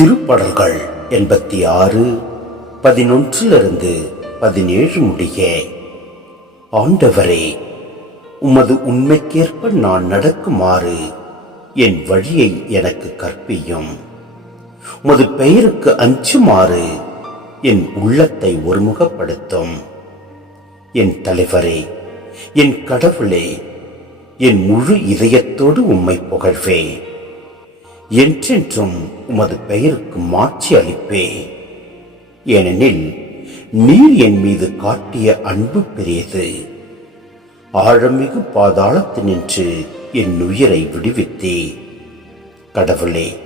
திருப்படல்கள் எண்பத்தி ஆறு பதினொன்றிலிருந்து பதினேழு முடிய. ஆண்டவரே உமது உண்மைக்கேற்ப நான் நடக்குமாறு என் வழியை எனக்கு கற்பியும். உமது பெயருக்கு அஞ்சுமாறு என் உள்ளத்தை ஒருமுகப்படுத்தும். என் தலைவரே என் கடவுளே என் முழு இதயத்தோடு உம்மை புகழ்வேன் என்றென்றும் உமது பெயருக்கு மாட்சி அளிப்பே. ஏனெனில் நீர் என் மீது காட்டிய அன்பு பெரியது. ஆழமிகு பாதாளத்து நின்று என் உயிரை விடுவித்தே. கடவுளே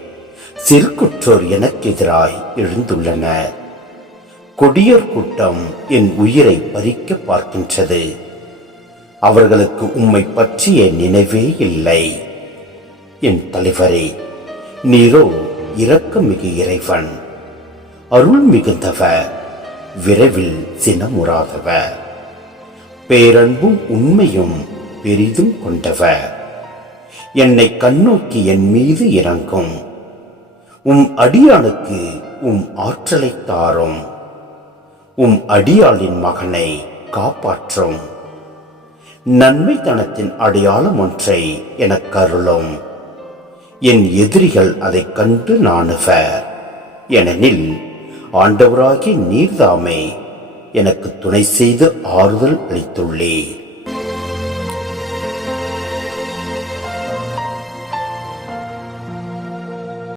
சிறுகுற்றோர் எனக்கு எதிராய் எழுந்துள்ளனர். கொடியோர் கூட்டம் என் உயிரை பறிக்க பார்க்கின்றது. அவர்களுக்கு உம்மை பற்றிய நினைவே இல்லை. என் தலைவரே நீரோ இரக்கமிகு இறைவன். அருள் மிகுந்தவர் விரைவில் சினமுறாதவர். பேரன்பும் உண்மையும் பெரிதும் கொண்டவர். என்னை கண்ணோக்கி என் மீது இறங்கும். உம் அடியானுக்கு உம் ஆற்றலை தாரும். உம் அடியாளின் மகனை காப்பாற்றும். நன்மைத்தனத்தின் அடையாளம் ஒன்றை எனக்கருளும். என் எதிரிகள் அதைக் கண்டு நாணுவர். ஏனெனில் ஆண்டவராகி நீர்தாமே எனக்கு துணை செய்து ஆறுதல் அளித்துள்ளேன்